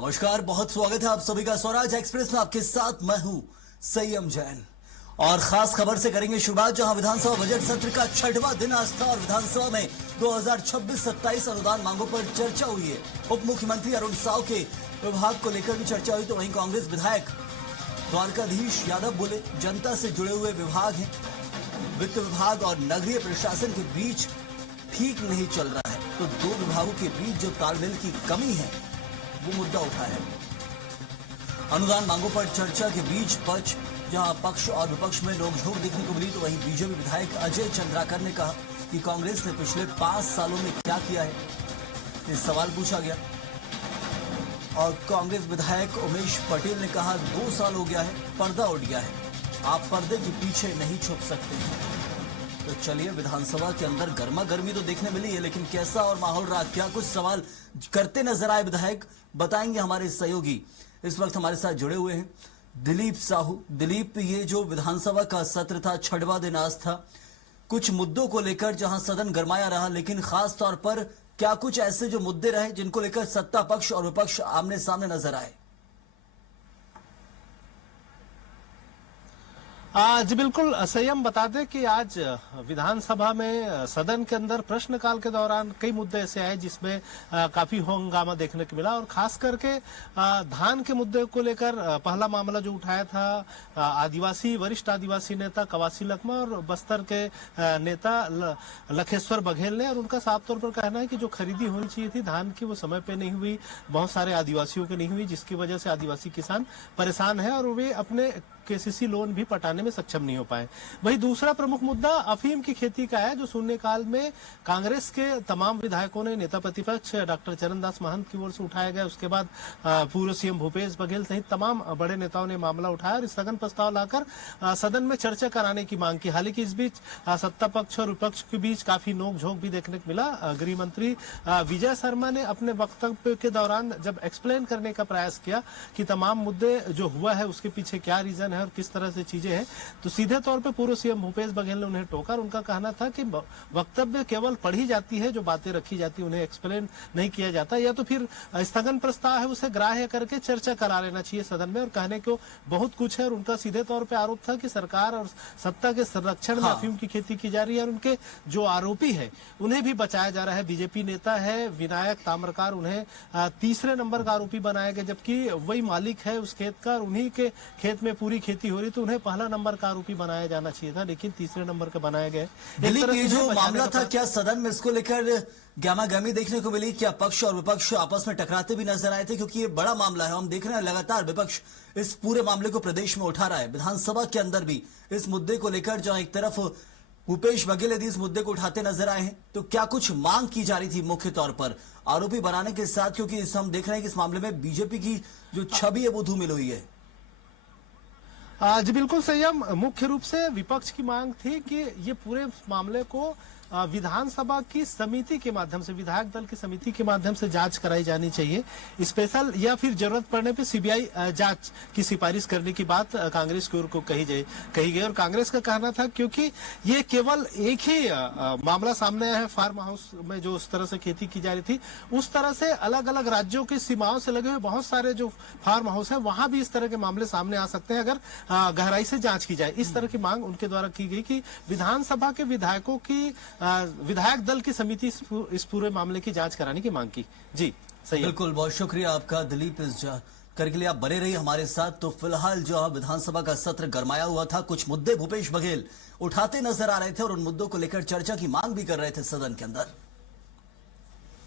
नमस्कार, बहुत स्वागत है आप सभी का स्वराज एक्सप्रेस में। आपके साथ मैं हूं संयम जैन और खास खबर से करेंगे शुरुआत, जहां विधानसभा बजट सत्र का 6वां दिन आज था और विधानसभा में 2026-27 अनुदान मांगों पर चर्चा हुई है। उप मुख्यमंत्री अरुण साव के विभाग को लेकर भी चर्चा हुई, तो वहीं कांग्रेस विधायक द्वारकाधीश यादव बोले जनता से जुड़े हुए विभाग हैं, वित्त विभाग और नगरीय प्रशासन के बीच ठीक नहीं चल रहा है, तो दो विभागों के बीच जो तालमेल की कमी है वो मुद्दा उठा है। अनुदान मांगों पर चर्चा के बीच जहां पक्ष और विपक्ष में नोकझोंक देखने को मिली, तो वहीं बीजेपी विधायक अजय चंद्राकर ने कहा कि कांग्रेस ने पिछले 5 सालों में क्या किया है, ये सवाल पूछा गया। और कांग्रेस विधायक उमेश पटेल ने कहा 2 साल हो गया है, पर्दा उठ गया है, आप पर्दे के पीछे नहीं छुप सकते हैं। तो चलिए, विधानसभा के अंदर गर्मा गर्मी तो देखने मिली है, लेकिन कैसा और माहौल रहा, क्या कुछ सवाल करते नजर आए विधायक, बताएंगे हमारे सहयोगी। इस वक्त हमारे साथ जुड़े हुए हैं दिलीप साहू। दिलीप, ये जो विधानसभा का सत्र था, 6वां दिन आज था, कुछ मुद्दों को लेकर जहां सदन गरमाया रहा, लेकिन खास तौर पर क्या कुछ ऐसे जो मुद्दे रहे जिनको लेकर सत्ता पक्ष और विपक्ष आमने सामने नजर आए? जी बिल्कुल, संयम बता दें कि आज विधानसभा में सदन के अंदर प्रश्नकाल के दौरान कई मुद्दे ऐसे आए जिसमें काफी हंगामा देखने को मिला, और खास करके धान के मुद्दे को लेकर पहला मामला जो उठाया था वरिष्ठ आदिवासी नेता कवासी लखमा और बस्तर के नेता लखेश्वर बघेल ने, और उनका साफ तौर पर कहना है कि जो खरीदी होनी चाहिए थी धान की वो समय पे नहीं हुई, बहुत सारे आदिवासियों की नहीं हुई, जिसकी वजह से आदिवासी किसान परेशान है और वे अपने केसीसी लोन भी पटाने में सक्षम नहीं हो पाए। वही दूसरा प्रमुख मुद्दा अफीम की खेती का है, जो शून्यकाल में कांग्रेस के तमाम विधायकों ने, नेता प्रतिपक्ष डॉक्टर चरणदास महंत की ओर से उठाया गया, उसके बाद पूर्व सीएम भूपेश बघेल सहित तमाम बड़े नेताओं ने मामला उठाया और स्थगन प्रस्ताव लाकर सदन में चर्चा कराने की मांग की। हालांकि इस बीच सत्ता पक्ष और विपक्ष के बीच काफी नोकझोंक भी देखने को मिला। गृह मंत्री विजय शर्मा ने अपने वक्तव्य के दौरान जब एक्सप्लेन करने का प्रयास किया कि तमाम मुद्दे जो हुआ है उसके पीछे क्या रीजन है और किस तरह से चीजें हैं, तो सीधे तौर पे पूर्व सीएम भूपेश बघेल ने उन्हें टोका। उनका कहना था कि वक्तव्य केवल पढ़ी जाती है, जो बातें रखी जाती है उन्हें एक्सप्लेन नहीं किया जाता, या तो फिर स्थगन प्रस्ताव है उसे ग्राह्य करके चर्चा करा लेना चाहिए सदन में, और कहने को बहुत कुछ है। और उनका सीधे तौर पे आरोप था कि सरकार और सत्ता के संरक्षण में अफीम की खेती की जा रही है, और उनके जो आरोपी है उन्हें भी बचाया जा रहा है। बीजेपी नेता है विनायक ताम्रकार, उन्हें तीसरे नंबर का आरोपी बनाया गया, जबकि वही मालिक है उस खेत का, उन्हीं के खेत में पूरी खेती हो रही, तो उन्हें पहला नंबर का आरोपी बनाया जाना चाहिए था, लेकिन तीसरे नंबर का बनाया गया। दिलीप, ये जो मामला था, क्या सदन में इसको लेकर गहमागहमी देखने को मिली? क्या पक्ष और विपक्ष आपस में टकराते भी नजर आए थे? क्योंकि ये बड़ा मामला है, हम देख रहे हैं लगातार विपक्ष इस पूरे मामले को प्रदेश में उठा रहा है, विधानसभा के अंदर भी इस मुद्दे को लेकर जहां एक तरफ भूपेश बघेल यदि इस मुद्दे को उठाते नजर आए हैं, तो क्या कुछ मांग की जा रही थी मुख्य तौर पर आरोपी बनाने के साथ? क्योंकि हम देख रहे हैं कि इस मामले में बीजेपी की जो छवि है वो धूमिल हुई है। जी बिल्कुल संयम, मुख्य रूप से विपक्ष की मांग थी कि ये पूरे मामले को विधानसभा की समिति के माध्यम से, विधायक दल की समिति के माध्यम से जांच कराई जानी चाहिए स्पेशल, या फिर जरूरत पड़ने पे सीबीआई जांच की सिफारिश करने की बात कांग्रेस की ओर को कही गई। और कांग्रेस का कहना था क्योंकि ये केवल एक ही मामला सामने आया है, फार्म हाउस में जो उस तरह से खेती की जा रही थी, उस तरह से अलग अलग राज्यों की सीमाओं से लगे हुए बहुत सारे जो फार्म हाउस है वहां भी इस तरह के मामले सामने आ सकते हैं अगर गहराई से जांच की जाए। इस तरह की मांग उनके द्वारा की गई कि विधानसभा के विधायकों की विधायक दल की समिति इस पूरे मामले की जांच कराने की मांग की। जी सही, बिल्कुल, बहुत शुक्रिया आपका दिलीप, इस करके लिए आप बने रहिए हमारे साथ। तो फिलहाल जो विधानसभा का सत्र गरमाया हुआ था, कुछ मुद्दे भूपेश बघेल उठाते नजर आ रहे थे और उन मुद्दों को लेकर चर्चा की मांग भी कर रहे थे सदन के अंदर।